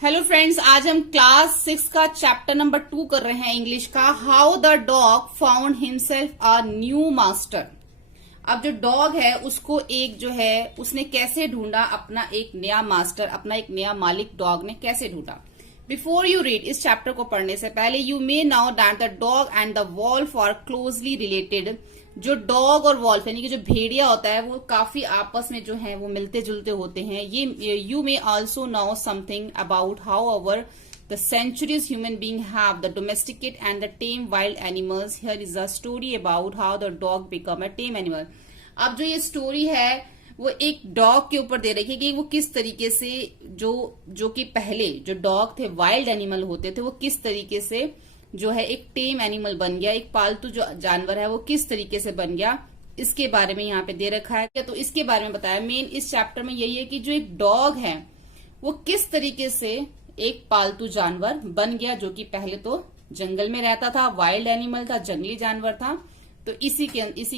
Hello friends, आज हम class 6 का चैप्टर नंबर 2 कर रहे हैं इंग्लिश का। How the dog found himself a new master. अब जो डॉग है उसको एक जो है उसने कैसे ढूंढा अपना एक नया मास्टर, अपना एक नया मालिक डॉग ने कैसे ढूंढा। बिफोर यू रीड, इस चैप्टर को पढ़ने से पहले you may now that the dog and the wolf are closely related. जो डॉग और वॉल्फ यानी कि जो भेड़िया होता है वो काफी आपस में जो है वो मिलते जुलते होते हैं। ये you may also know something about how our the centuries human beings have the domesticate and the tame wild animals. Here is a story about how the dog become a tame animal. अब जो ये story है वो एक dog के ऊपर दे रखी है कि वो किस तरीके से जो कि पहले जो डॉग थे वाइल्ड एनिमल होते थे वो किस तरीके से जो है एक टेम एनिमल बन गया, एक पालतू जो जानवर है वो किस तरीके से बन गया, इसके बारे में यहाँ पे दे रखा है। तो इसके बारे में बताया। मेन इस चैप्टर में यही है कि जो एक डॉग है वो किस तरीके से एक पालतू जानवर बन गया, जो कि पहले तो जंगल में रहता था, वाइल्ड एनिमल था, जंगली जानवर था। तो इसी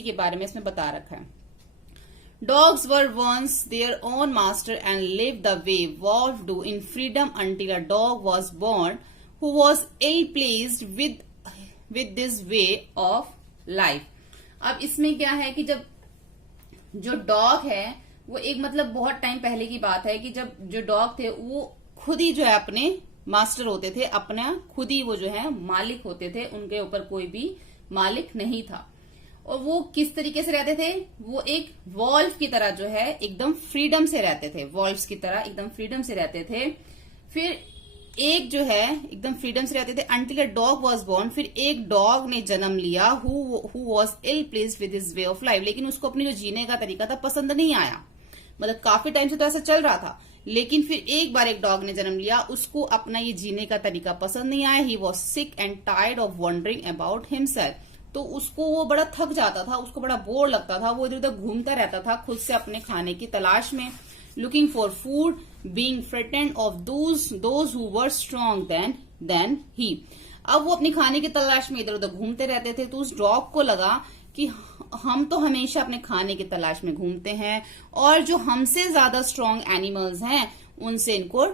के बारे में इसमें बता रखा है। Dogs were once their own master and lived the way wolves do in freedom until a dog was born who was ill pleased with this way of life. अब इसमें क्या है कि जब जो डॉग है वो एक मतलब बहुत टाइम पहले की बात है कि जब जो डॉग थे वो खुद ही जो है अपने मास्टर होते थे, अपना खुद ही वो जो है मालिक होते थे, उनके ऊपर कोई भी मालिक नहीं था। और वो किस तरीके से रहते थे, वो एक वॉल्फ की तरह जो है एकदम फ्रीडम से रहते थे, वॉल्फ्स की तरह एकदम फ्रीडम से रहते थे। फिर एक जो है एकदम फ्रीडम से रहते थे until a dog was born. फिर एक डॉग ने जन्म लिया who was ill pleased with his way of life. लेकिन उसको अपनी जो जीने का तरीका था पसंद नहीं आया, मतलब काफी टाइम से तो ऐसा चल रहा था। लेकिन फिर एक बार एक डॉग ने जन्म लिया, उसको अपना ये जीने का तरीका पसंद नहीं आया। He was sick and tired of wondering about himself. तो उसको वो बड़ा थक जाता था, उसको बड़ा बोर लगता था, वो इधर उधर घूमता रहता था खुद से अपने खाने की तलाश में। Looking for food, being frightened of those who were strong than he. अब वो अपने खाने की तलाश में इधर उधर घूमते रहते थे। तो उस डॉग को लगा कि हम तो हमेशा अपने खाने की तलाश में घूमते हैं और जो हमसे ज्यादा स्ट्रांग एनिमल्स हैं उनसे इनको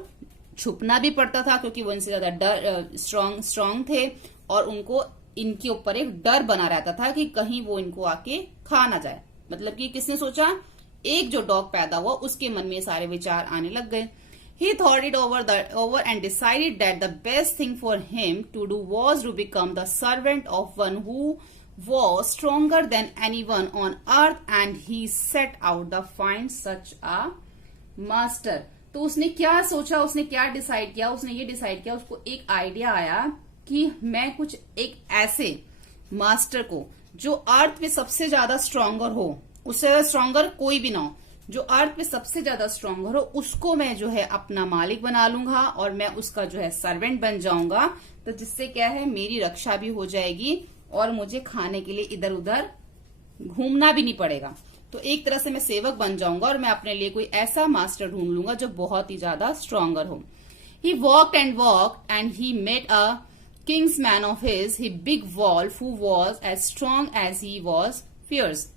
छुपना भी पड़ता था, क्योंकि वो इनसे ज्यादा स्ट्रांग थे और उनको इनके ऊपर एक डर बना रहता था कि कहीं वो इनको आके खा ना जाए। मतलब कि किसने सोचा, एक जो डॉग पैदा हुआ उसके मन में सारे विचार आने लग गए। He thought it over and decided that the best thing for him to do was to become the servant of one who was stronger than anyone on earth, and he set out to find such a master. तो उसने क्या सोचा, उसने क्या decide किया, उसने ये decide किया, उसको एक आइडिया आया कि मैं कुछ एक ऐसे मास्टर को जो अर्थ पे सबसे ज्यादा स्ट्रॉन्गर हो, उससे ज्यादा स्ट्रॉन्गर कोई भी ना हो, जो अर्थ पे सबसे ज्यादा स्ट्रॉन्गर हो उसको मैं जो है अपना मालिक बना लूंगा और मैं उसका जो है सर्वेंट बन जाऊंगा। तो जिससे क्या है मेरी रक्षा भी हो जाएगी और मुझे खाने के लिए इधर उधर घूमना भी नहीं पड़ेगा। तो एक तरह से मैं सेवक बन जाऊंगा और मैं अपने लिए कोई ऐसा मास्टर ढूंढ लूंगा जो बहुत ही ज्यादा स्ट्रॉन्गर हो। He walked and he met a kinsman of his, he big wolf who was as strong as he was fierce.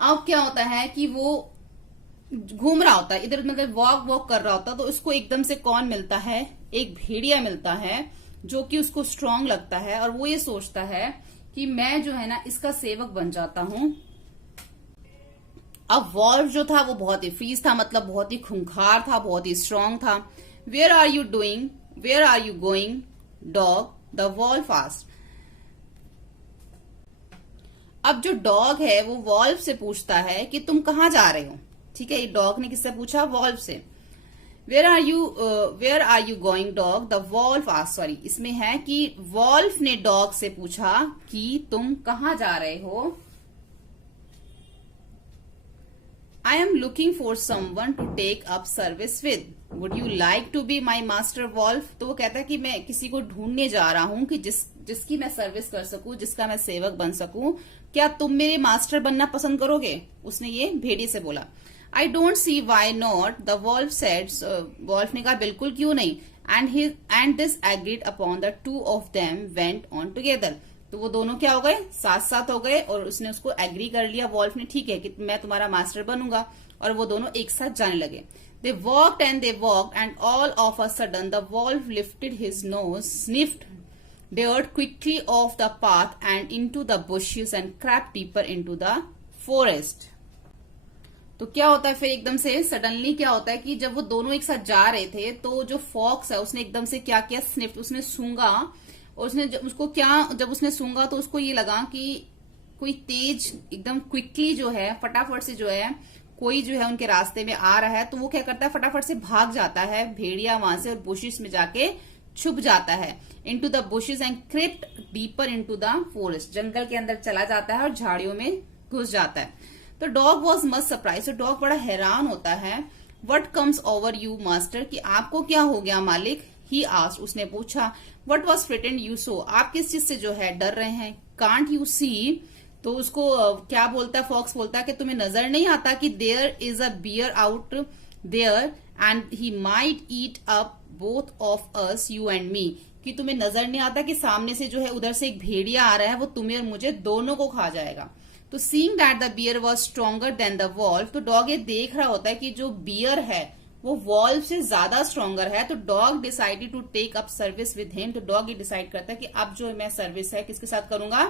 अब क्या होता है कि वो घूम रहा होता है इधर, मतलब वॉक कर रहा होता, तो उसको एकदम से कौन मिलता है, एक भेड़िया मिलता है जो कि उसको स्ट्रांग लगता है और वो ये सोचता है कि मैं जो है ना इसका सेवक बन जाता हूं। अब वॉल्फ जो था वो बहुत ही फीस था, मतलब बहुत ही खूंखार था, बहुत ही स्ट्रांग था। Where are you doing, where are you going dog, the wolf asked. अब जो डॉग है वो वॉल्फ से पूछता है कि तुम कहां जा रहे हो। ठीक है, ये डॉग ने किससे पूछा, वॉल्फ से। Where are you going dog, the wolf asked. Sorry, इसमें है कि वॉल्फ ने डॉग से पूछा कि तुम कहां जा रहे हो। I am looking for someone to take up service with, would you like to be my master wolf. तो वो कहता है कि मैं किसी को ढूंढने जा रहा हूं कि जिसकी मैं सर्विस कर सकूं, जिसका मैं सेवक बन सकूं। क्या तुम मेरे मास्टर बनना पसंद करोगे, उसने ये भेड़िए से बोला। I don't see why not, the wolf said. Wolf ने कहा बिल्कुल क्यों नहीं। And this agreed upon the two of them went on together. तो वो दोनों क्या हो गए, साथ साथ हो गए और उसने उसको एग्री कर लिया वॉल्फ ने, ठीक है कि मैं तुम्हारा मास्टर बनूंगा, और वो दोनों एक साथ जाने लगे। They walked and all of a sudden the wolf lifted his nose, sniffed dirt quickly off the path and into the bushes and crept deeper into the forest. तो क्या होता है फिर एकदम से सडनली क्या होता है कि जब वो दोनों एक साथ जा रहे थे तो जो फॉक्स है उसने एकदम से क्या किया, स्निफ्ट, उसने सूंघा, और उसने जब उसने सूंघा तो उसको ये लगा कि कोई तेज एकदम क्विकली जो है, फटाफट से जो है कोई जो है उनके रास्ते में आ रहा है। तो वो क्या करता है, फटाफट से भाग जाता है भेड़िया वहां से और बुशेस में जाके छुप जाता है। Into the bushes and crept deeper into the forest, जंगल के अंदर चला जाता है और झाड़ियों में घुस जाता है। तो डॉग वॉज मच सरप्राइज, तो डॉग बड़ा हैरान होता है। What comes over you master, कि आपको क्या हो गया मालिक। ही आस्क्ड, उसने पूछा। वट वॉज फ्रिटेंड यू सो, आप किस चीज से जो है डर रहे हैं। कांट यू सी, तो उसको क्या बोलता है, फॉक्स बोलता है कि तुम्हें नजर नहीं आता कि there is a bear out there and he might eat up both of us, you and me, कि तुम्हें नजर नहीं आता कि सामने से जो है उधर से एक भेड़िया आ रहा है, वो तुम्हें और मुझे दोनों को खा जाएगा। तो seeing that the bear was stronger than the wolf, तो डॉग ये देख रहा होता है कि जो बियर है वो वॉल्फ से ज्यादा स्ट्रोंगर है। तो dog decided to take up service with him, तो डॉग ये डिसाइड करता है कि अब जो मैं सर्विस है किसके साथ करूंगा,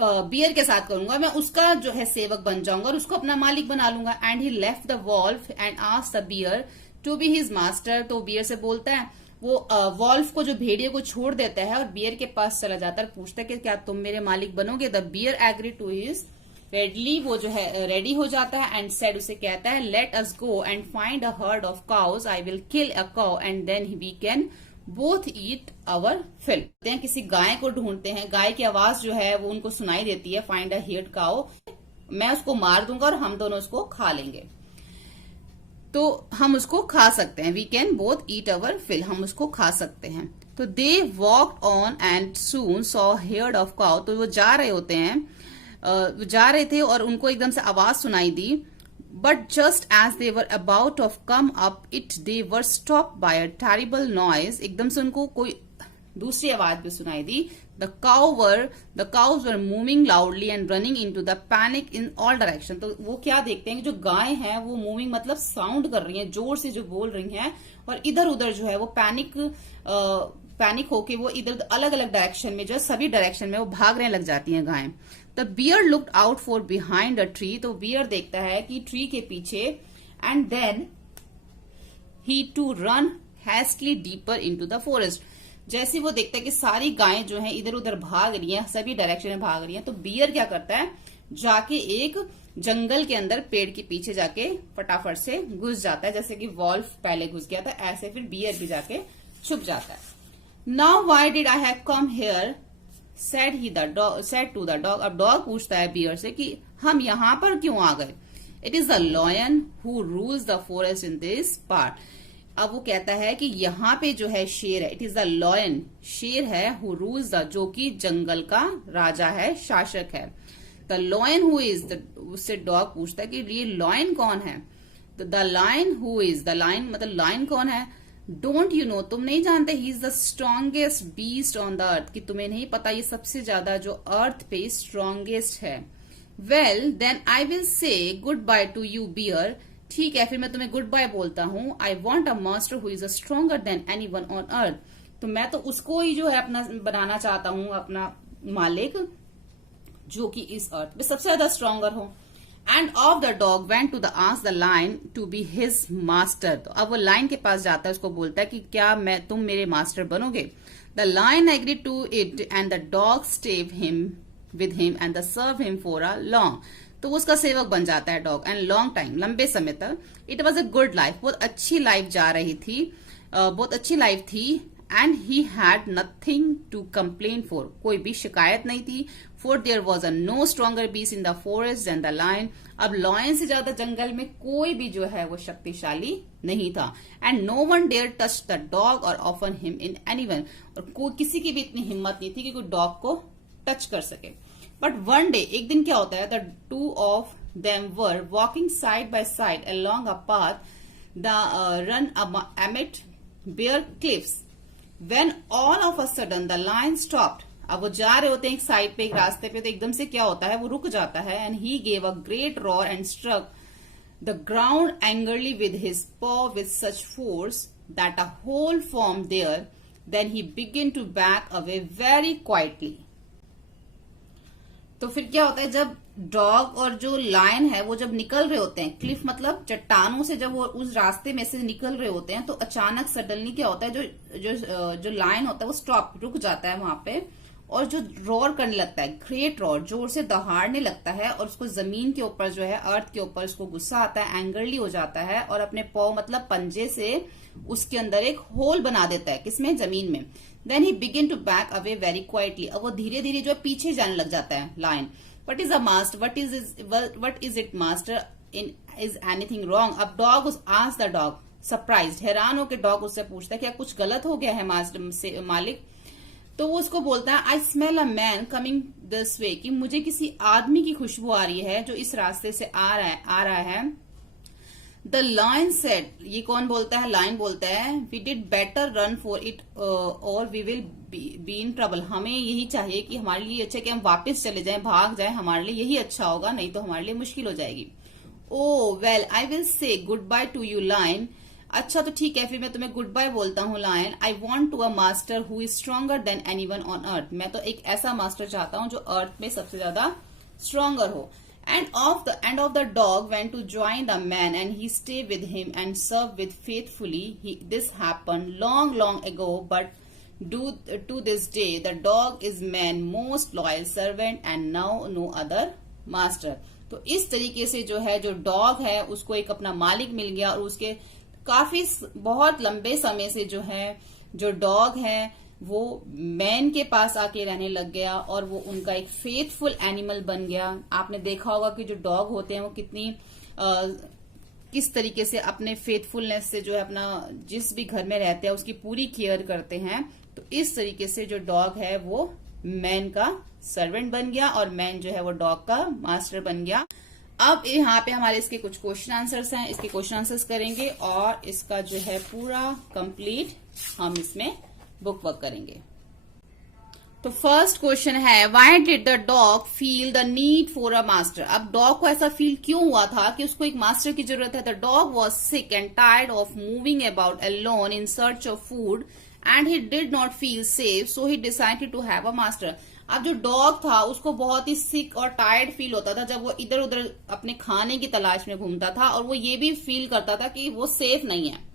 बियर के साथ करूंगा, मैं उसका जो है सेवक बन जाऊंगा और उसको अपना मालिक बना लूंगा। And he left the wolf and asked the bear to be his master, तो बियर से बोलता है, वो वॉल्फ को, जो भेड़िए को छोड़ देता है और बियर के पास चला जाता है, पूछता है कि क्या तुम मेरे मालिक बनोगे। The bear agree to his readily, वो जो है रेडी हो जाता है। एंड सेड, उसे कहता है, let us go and find a herd of cows, I will kill a cow and then we can both eat our fill. किसी गाय को ढूंढते हैं, गाय की आवाज जो है वो उनको सुनाई देती है, फाइंड अ हर्ड काउ, मैं उसको मार दूंगा और हम दोनों उसको खा लेंगे, तो हम उसको खा सकते हैं। We can both eat our fill, हम उसको खा सकते हैं। तो they walked on and soon saw herd of cow, तो वो जा रहे होते हैं, जा रहे थे और उनको एकदम से आवाज सुनाई दी। But just as they were about of come up it, they were stop by a terrible noise, एकदम से उनको कोई दूसरी आवाज भी सुनाई दी। The cows were moving loudly and running into the panic in all direction. तो वो क्या देखते हैं कि जो गाय हैं वो मूविंग मतलब साउंड कर रही हैं, जोर से जो बोल रही हैं, और इधर उधर जो है वो पैनिक होके वो इधर अलग अलग डायरेक्शन में, जो सभी डायरेक्शन में वो भागने लग जाती हैं गायें। The bear looked out for behind a tree, तो बियर देखता है कि ट्री के पीछे, and then he to run hastily deeper into the forest. जैसे वो देखता है कि सारी गायें जो हैं इधर उधर भाग रही हैं, सभी डायरेक्शन में भाग रही हैं, तो बियर क्या करता है, जाके एक जंगल के अंदर पेड़ के पीछे जाके फटाफट से घुस जाता है। जैसे कि वॉल्फ पहले घुस गया था, ऐसे फिर बियर भी जाके छुप जाता है। Now why did I have come here, said to the dog, अब डॉग पूछता है बियर से कि हम यहां पर क्यों आ गए। It is the lion who rules the forest in this part, अब वो कहता है कि यहाँ पे जो है शेर है, इट इज द लॉयन, शेर है, हु रूल्स द, जो कि जंगल का राजा है, शासक है। The lion who is the, उससे डॉग पूछता है कि ये लॉयन कौन है। The lion who is the, lion मतलब लायन कौन है। डोंट यू नो, तुम नहीं जानते, he is the strongest beast on the earth, कि तुम्हें नहीं पता ये सबसे ज्यादा जो अर्थ पे स्ट्रॉन्गेस्ट है। Well then I will say goodbye to you bear, ठीक है फिर मैं तुम्हें गुड बाय बोलता हूँ। I want a master who is a stronger than anyone on earth, तो मैं तो उसको ही जो है अपना बनाना चाहता हूँ, अपना मालिक, जो कि इस अर्थ पे सबसे ज्यादा स्ट्रोंगर हो। And off the dog went to the ask the lion to be his master, तो अब वो लायन के पास जाता है, उसको बोलता है कि क्या तुम मेरे मास्टर बनोगे। The lion agree to it and the dog stave him with him and the serve him for a long, तो उसका सेवक बन जाता है डॉग। एंड लॉन्ग टाइम, लंबे समय तक। It was a good life, बहुत अच्छी लाइफ जा रही थी, बहुत अच्छी लाइफ थी। And he had nothing to complain for, कोई भी शिकायत नहीं थी। For there was a no stronger beast in the forest than the lion, अब लॉयन से ज्यादा जंगल में कोई भी जो है वो शक्तिशाली नहीं था। And no one dare touch the dog or offer him in any one, और किसी की भी इतनी हिम्मत नहीं थी कि कोई डॉग को टच कर सके। बट वन डे, एक दिन क्या होता है, the two of them were walking side by side along a path the run amid bare cliffs, when all of a sudden the lion stopped, अब वो जा रहे होते हैं एक साइड पे, एक रास्ते पे, तो एकदम से क्या होता है, वो रुक जाता है। And he gave a great roar and struck the ground angrily with his paw with such force that a hole formed there. Then he began to back away very quietly. तो फिर क्या होता है, जब डॉग और जो lion है वो जब निकल रहे होते हैं, क्लिफ मतलब चट्टानों से जब वो उस रास्ते में से निकल रहे होते हैं, तो अचानक सडनली क्या होता है, जो लायन होता है वो स्टॉप, रुक जाता है वहां पे, और जो रोर करने लगता है, ग्रेट रोर, जोर से दहाड़ने लगता है, और उसको जमीन के ऊपर जो है, अर्थ के ऊपर उसको गुस्सा आता है, एंग्रली हो जाता है, और अपने पॉ मतलब पंजे से उसके अंदर एक होल बना देता है, किसमें, जमीन में. Then he begin to back away very quietly. अब वो धीरे धीरे जो पीछे जाने लग जाता है lion. What is a master, what is it master, in is anything wrong. अब dog ask the dog, surprised, हैरान होकर डॉग उससे पूछता है क्या कुछ गलत हो गया है मास्टर से, मालिक. तो वो उसको बोलता है, I smell a man coming this way, कि मुझे किसी आदमी की खुशबू आ रही है जो इस रास्ते से आ रहा है. द लायन सेड, ये कौन बोलता है, लायन बोलता है, we did better run for it or we will be in trouble. हमें यही चाहिए कि हमारे लिए अच्छा कि हम वापस चले जाएं, भाग जाएं, हमारे लिए यही अच्छा होगा, नहीं तो हमारे लिए मुश्किल हो जाएगी. Oh well I will say goodbye to you lion. अच्छा तो ठीक है, फिर मैं तुम्हें गुड बाय बोलता हूँ lion. I want to a master who is stronger than anyone on earth. मैं तो एक ऐसा मास्टर चाहता हूँ जो अर्थ में सबसे ज्यादा स्ट्रॉन्गर हो. And of the dog went to join the man, and he stayed with him and served with faithfully. This happened long ago, but to this day the dog is man's most loyal servant and now no other master. तो इस तरीके से जो है, जो dog है उसको एक अपना मालिक मिल गया, और उसके काफी बहुत लंबे समय से जो है, जो डॉग है वो मैन के पास आके रहने लग गया, और वो उनका एक फेथफुल एनिमल बन गया. आपने देखा होगा कि जो डॉग होते हैं वो किस तरीके से अपने फेथफुलनेस से जो है अपना, जिस भी घर में रहते हैं उसकी पूरी केयर करते हैं. तो इस तरीके से जो डॉग है वो मैन का सर्वेंट बन गया, और मैन जो है वो डॉग का मास्टर बन गया. अब यहाँ पे हमारे इसके कुछ क्वेश्चन आंसर्स हैं, इसके क्वेश्चन आंसर्स करेंगे, और इसका जो है पूरा कंप्लीट हम इसमें बुक वर्क करेंगे. तो फर्स्ट क्वेश्चन है, why did the dog feel the need for a master. अब डॉग को ऐसा फील क्यों हुआ था कि उसको एक मास्टर की जरूरत है. The dog was sick and tired of moving about alone in search of food and he did not feel safe, so he decided to have a master. अब जो डॉग था उसको बहुत ही सिक और टायर्ड फील होता था जब वो इधर उधर अपने खाने की तलाश में घूमता था, और वो ये भी फील करता था कि वो सेफ नहीं है.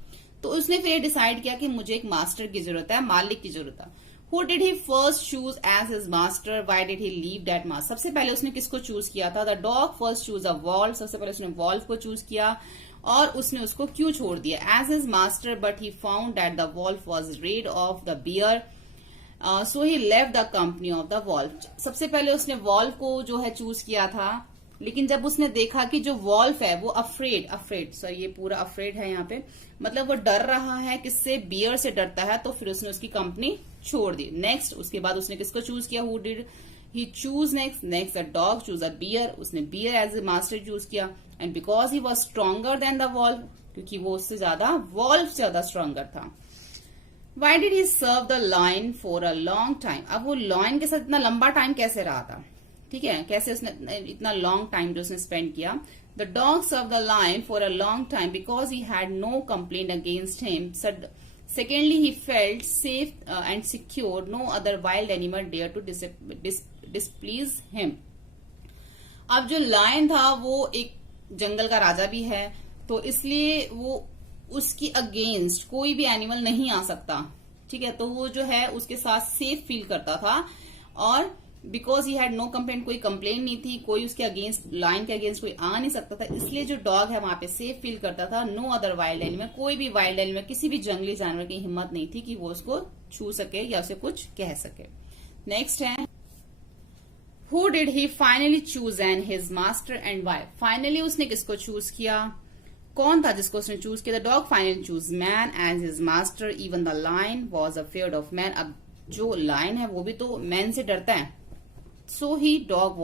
तो उसने फिर डिसाइड किया कि मुझे एक मास्टर की जरूरत है, मालिक की जरूरत है. Who did he first choose as his master? Why did he leave that master? सबसे पहले उसने किसको चूज किया था? The dog first chose a wolf. सबसे पहले उसने wolf को चूज किया, और उसने उसको क्यों छोड़ दिया? As his master, but he found that the wolf was rid of the bear. So he left the company of the wolf. सबसे पहले उसने wolf को जो है चूज किया था, लेकिन जब उसने देखा कि जो वॉल्फ है वो अफ्रेड सॉरी ये पूरा अफ्रेड है यहाँ पे, मतलब वो डर रहा है, किससे, बियर से डरता है, तो फिर उसने उसकी कंपनी छोड़ दी. नेक्स्ट उसके बाद उसने किसको चूज किया? Who did he choose next the dog choose a bear. उसने bear as a master choose किया, and because he was stronger than the wolf, क्योंकि वो उससे ज्यादा, वॉल्फ से ज्यादा स्ट्रॉन्गर था. Why did he serve the lion for a long time. अब वो लायन के साथ इतना लंबा टाइम कैसे रहा था, ठीक है, कैसे उसने इतना लॉन्ग टाइम जो उसने स्पेंड किया. The dog serve the lion for a long time because he had no complaint against him. Secondly he felt safe and secure. No other wild animal dare to displease him. अब जो lion था वो एक जंगल का राजा भी है, तो इसलिए वो उसकी अगेंस्ट कोई भी एनिमल नहीं आ सकता, ठीक है. तो वो जो है उसके साथ सेफ फील करता था, और because he had no complaint, कोई कंप्लेन नहीं थी, कोई उसके अगेंस्ट, लायन के अगेंस्ट कोई आ नहीं सकता था, इसलिए जो डॉग है वहां पे सेफ फील करता था. नो अदर वाइल्ड एनिमल, कोई भी वाइल्ड एनिमल, किसी भी जंगली जानवर की हिम्मत नहीं थी कि वो उसको छू सके या उसे कुछ कह सके. नेक्स्ट है, who did he finally choose and his master and why. Finally उसने किसको चूज किया, कौन था जिसको उसने चूज किया? The dog finally choose man as his master. Even the lion was afraid of man. अब जो लायन है वो भी तो मैन से डरता है. So he dog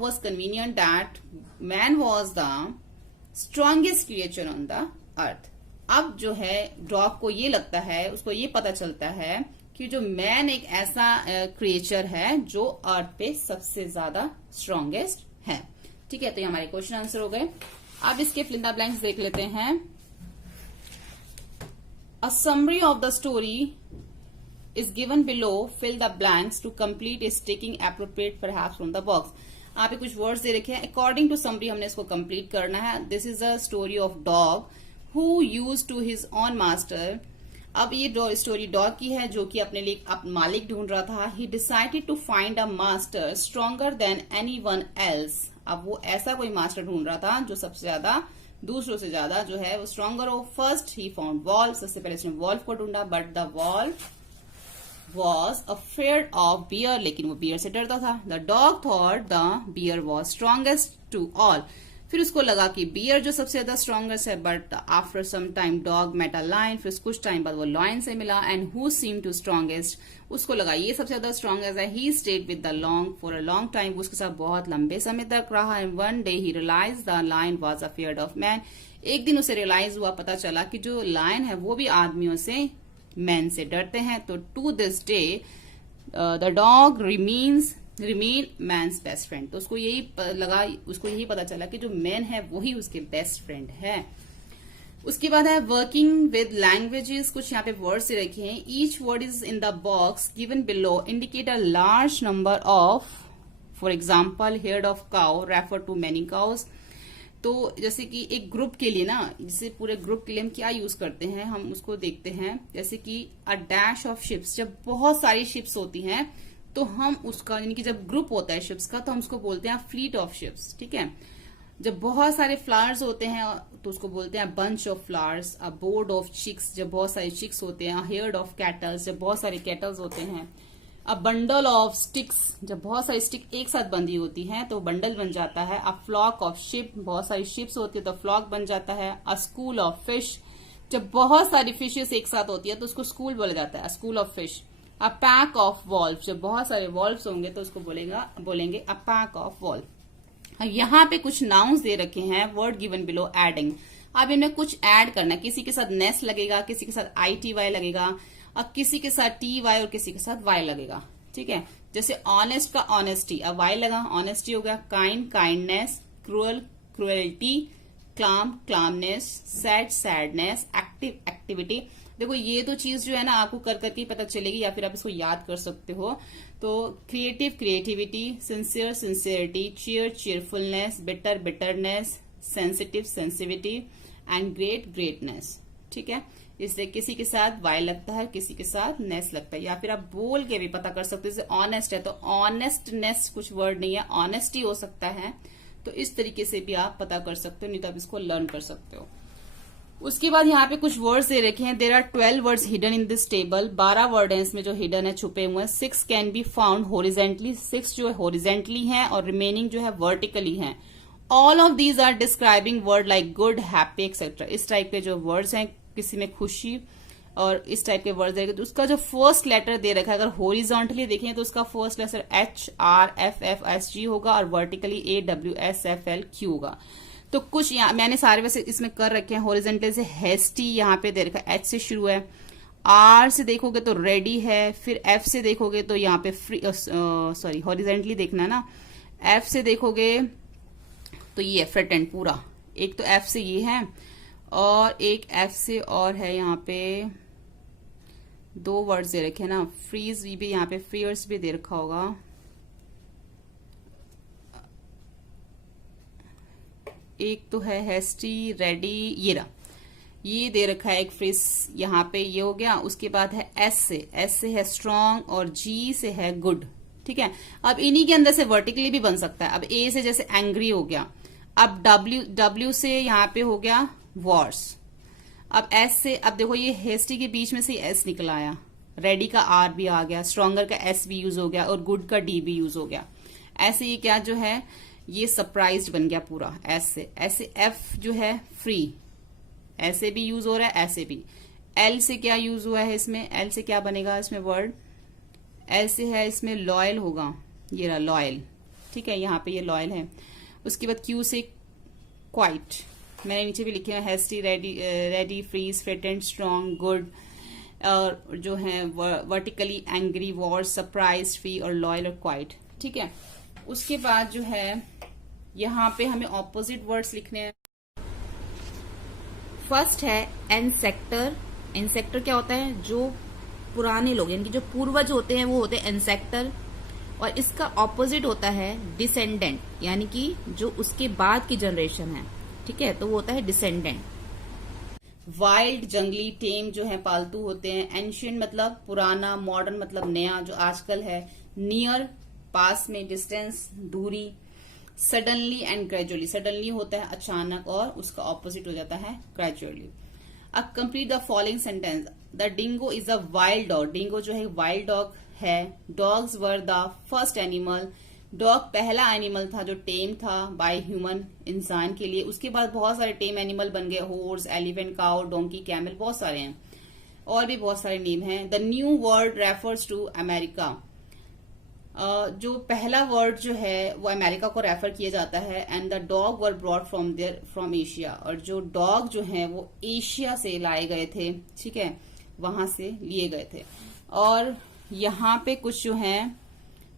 was convenient that man was the strongest creature on the earth. अब जो है डॉग को ये लगता है, उसको ये पता चलता है कि जो मैन एक ऐसा क्रिएचर है जो अर्थ पे सबसे ज्यादा स्ट्रॉन्गेस्ट है. ठीक है, तो ये हमारे क्वेश्चन आंसर हो गए। अब इसके फिल इन द ब्लैंक्स देख लेते हैं। A summary of the story is given below, fill the blanks to complete is taking appropriate perhaps from the box। यहाँ पे कुछ वर्ड्स दे रखे हैं, अकॉर्डिंग टू समरी हमने इसको कंप्लीट करना है। This is a story of dog who use to his own master. अब ये स्टोरी डॉग की है जो कि अपने लिए मालिक ढूंढ रहा था। He decided to find a master stronger than anyone else. अब वो ऐसा कोई मास्टर ढूंढ रहा था जो सबसे ज्यादा, दूसरों से ज्यादा जो है वो स्ट्रॉन्गर हो। फर्स्ट ही फाउंड वॉल्व, सबसे पहले उसने वॉल्व को ढूंढा, but the valve was afraid of bear, लेकिन वो बियर से डरता था। The dog thought the bear was strongest to all। फिर उसको लगा कि बियर जो सबसे ज्यादा स्ट्रॉन्गेस्ट है, but after some time dog met a lion. फिर कुछ टाइम बाद वो लायन से मिला, and who seem to strongest, उसको लगा ये सबसे ज्यादा स्ट्रॉन्गेस्ट है। He stayed with the long for a long time, उसके साथ बहुत लंबे समय तक रहा। And one day he realise the lion was afraid of man. एक दिन उसे रियलाइज हुआ, पता चला कि जो लायन है वो भी आदमियों से, मैन से डरते हैं। तो to this day the dog remain man's best friend. तो उसको यही लगा, उसको यही पता चला कि जो मैन है वही उसके बेस्ट फ्रेंड है। उसके बाद है वर्किंग विद लैंग्वेजेस। कुछ यहाँ पे वर्ड्स रखे हैं। Each word is in the box given below indicate a large number of, for example head of cow refer to many cows. तो जैसे कि एक ग्रुप के लिए ना, जैसे पूरे ग्रुप के लिए हम क्या यूज करते हैं, हम उसको देखते हैं। जैसे कि अ डैश ऑफ शिप्स, जब बहुत सारी शिप्स होती हैं तो हम उसका, यानी कि जब ग्रुप होता है शिप्स का तो हम उसको बोलते हैं फ्लीट ऑफ शिप्स। ठीक है, जब बहुत सारे फ्लावर्स होते हैं तो उसको बोलते हैं bunch of flowers. A board of chicks, जब बहुत सारे चिक्स होते हैं। हेयर्ड ऑफ कैटल्स, जब बहुत सारे कैटल्स होते हैं। अ बंडल ऑफ स्टिक्स, जब बहुत सारी स्टिक एक साथ बंधी होती हैं तो बंडल बन जाता है। अ फ्लॉक ऑफ शिप, बहुत सारी शिप्स होती है तो फ्लॉक बन जाता है। अ स्कूल ऑफ फिश, जब बहुत सारी फिशेस एक साथ होती है तो उसको स्कूल बोला जाता है, school of fish. A pack of valve, जब बहुत सारे वॉल्व्स होंगे तो उसको बोलेंगे अ पैक ऑफ वॉल्व। यहाँ पे कुछ नाउन्स दे रखे हैं, वर्ड गिवन बिलो एडिंग। अब इनमें कुछ ऐड करना है, किसी के साथ नेस लगेगा, किसी के साथ ITY लगेगा, अब किसी के साथ TY और किसी के साथ Y लगेगा। ठीक है, जैसे ऑनेस्ट का ऑनेस्टी, अब Y लगा, ऑनेस्टी हो गया। Kind kindness, cruel cruelty, calm calmness, sad sadness, active activity. देखो ये तो चीज जो है ना आपको कर करके ही पता चलेगी, या फिर आप इसको याद कर सकते हो। तो creative creativity, sincere sincerity, cheer cheerfulness, bitter bitterness, sensitive sensitivity, and great greatness. ठीक है, इससे किसी के साथ वाई लगता है, किसी के साथ नेस लगता है, या फिर आप बोल के भी पता कर सकते हो। जैसे ऑनेस्ट है तो ऑनेस्टनेस कुछ वर्ड नहीं है, ऑनेस्टी हो सकता है। तो इस तरीके से भी आप पता कर सकते हो, नहीं तो आप इसको लर्न कर सकते हो। उसके बाद यहाँ पे कुछ वर्ड्स दे रखे हैं। There are 12 words hidden in this table. 12 word है इसमें जो हिडन है, छुपे हुए हैं। 6 कैन बी फाउंड हॉरिजेंटली, 6 जो है हॉरिजेंटली है और रिमेनिंग जो है वर्टिकली है। All of these are describing word like good, happy etcetera. इस टाइप के जो वर्ड्स हैं, किसी में खुशी और इस टाइप के वर्ड्स दे रखे। तो उसका जो फर्स्ट लेटर दे रखा है, अगर हॉरिजॉन्टली देखें तो उसका फर्स्ट लेटर HRFFSG होगा और वर्टिकली AWSFLQ होगा। तो कुछ यहाँ मैंने सारे वैसे इसमें कर रखे हैं। हॉरिजॉन्टली से हेस्टी यहाँ पे दे रखा है, H से शुरू है। R से देखोगे तो रेडी है, फिर F से देखोगे तो यहाँ पे फ्री, सॉरी हॉरिजॉन्टली देखना है ना। F से देखोगे तो ये फ्रेटेंड पूरा, एक तो F से ये है और एक F से और है। यहाँ पे 2 वर्ड्स दे रखे हैं ना, फ्रीज भी यहाँ पे फ्रीयर्स भी दे रखा होगा। एक तो है हेस्टी, रेडी, ये रहा, ये दे रखा है एक फ्रेज यहाँ पे, ये हो गया। उसके बाद है S से है स्ट्रॉन्ग और G से है गुड। ठीक है, अब इन्हीं के अंदर से वर्टिकली भी बन सकता है। अब A से जैसे एंग्री हो गया, अब W से यहाँ पे हो गया वॉर्स। अब S से, अब देखो ये हेस्टी के बीच में से S निकल आया, रेडी का R भी आ गया, स्ट्रॉन्गर का S भी यूज हो गया और गुड का D भी यूज हो गया। ऐसे ये क्या जो है ये सरप्राइज्ड बन गया पूरा S से। ऐसे F जो है फ्री, ऐसे भी यूज हो रहा है, ऐसे भी। L से क्या यूज हुआ है इसमें, L से क्या बनेगा इसमें वर्ड, L से है इसमें लॉयल होगा, ये रहा लॉयल। ठीक है, यहाँ पे ये लॉयल है। उसके बाद Q से क्वाइट, मैंने नीचे भी लिखे हैं hasty, ready, freeze, frightened, strong, good, और जो है vertically angry, war, surprise, free और लॉयल और क्वाइट। ठीक है, उसके बाद जो है यहाँ पे हमें ऑपोजिट वर्ड्स लिखने हैं। फर्स्ट है एंसेक्टर। एंसेक्टर क्या होता है? जो पुराने लोग यानी कि जो पूर्वज होते हैं वो होते हैं एंसेक्टर, और इसका ऑपोजिट होता है डिसेंडेंट, यानी कि जो उसके बाद की जनरेशन है, ठीक है, तो वो होता है डिसेंडेंट। वाइल्ड जंगली, टेम जो है पालतू होते हैं। एंशियंट मतलब पुराना, मॉडर्न मतलब नया जो आजकल है। नियर पास में, डिस्टेंस दूरी। सडनली एंड ग्रेजुअली, सडनली होता है अचानक और उसका ऑपोजिट हो जाता है ग्रेजुअली। अब complete the following sentence. The dingo is a wild dog. Dingo जो है वाइल्ड डॉग है। Dogs were the first animal. Dog पहला एनिमल था जो टेम था बाय ह्यूमन, इंसान के लिए। उसके बाद बहुत सारे टेम एनिमल बन गए, horse, elephant, cow, donkey, camel, बहुत सारे हैं, और भी बहुत सारे नेम हैं। The new word refers to America. जो पहला वर्ड जो है वो अमेरिका को रेफर किया जाता है। And the dog were brought from Asia. और जो डॉग जो है वो एशिया से लाए गए थे, ठीक है, वहां से लिए गए थे। और यहाँ पे कुछ जो है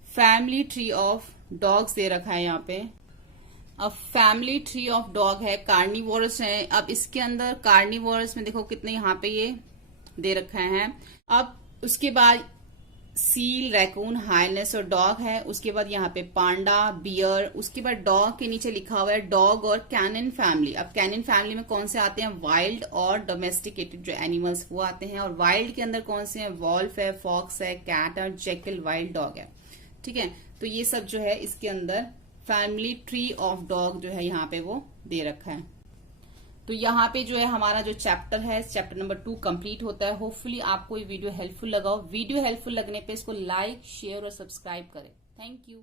family tree of dogs they रखा है यहाँ पे। अब फैमिली ट्री ऑफ डॉग है, कार्निवोरस है। अब इसके अंदर कार्निवोरस में देखो कितने यहाँ पे ये दे रखा है। अब उसके बाद सील, रैकून, हाइनेस और डॉग है। उसके बाद यहाँ पे पांडा, बियर। उसके बाद डॉग के नीचे लिखा हुआ है डॉग और कैनिन फैमिली। अब कैनिन फैमिली में कौन से आते हैं? वाइल्ड और डोमेस्टिकेटेड जो एनिमल्स वो आते हैं। और वाइल्ड के अंदर कौन से हैं? वॉल्फ है, फॉक्स है, कैट और जैकल, वाइल्ड डॉग है, ठीक है। तो ये सब जो है इसके अंदर फैमिली ट्री ऑफ डॉग जो है यहाँ पे वो दे रखा है। तो यहाँ पे जो है हमारा जो चैप्टर है, चैप्टर नंबर 2 कंप्लीट होता है। होपफुली आपको ये वीडियो हेल्पफुल लगा हो। वीडियो हेल्पफुल लगने पे इसको लाइक, शेयर और सब्सक्राइब करें। Thank you.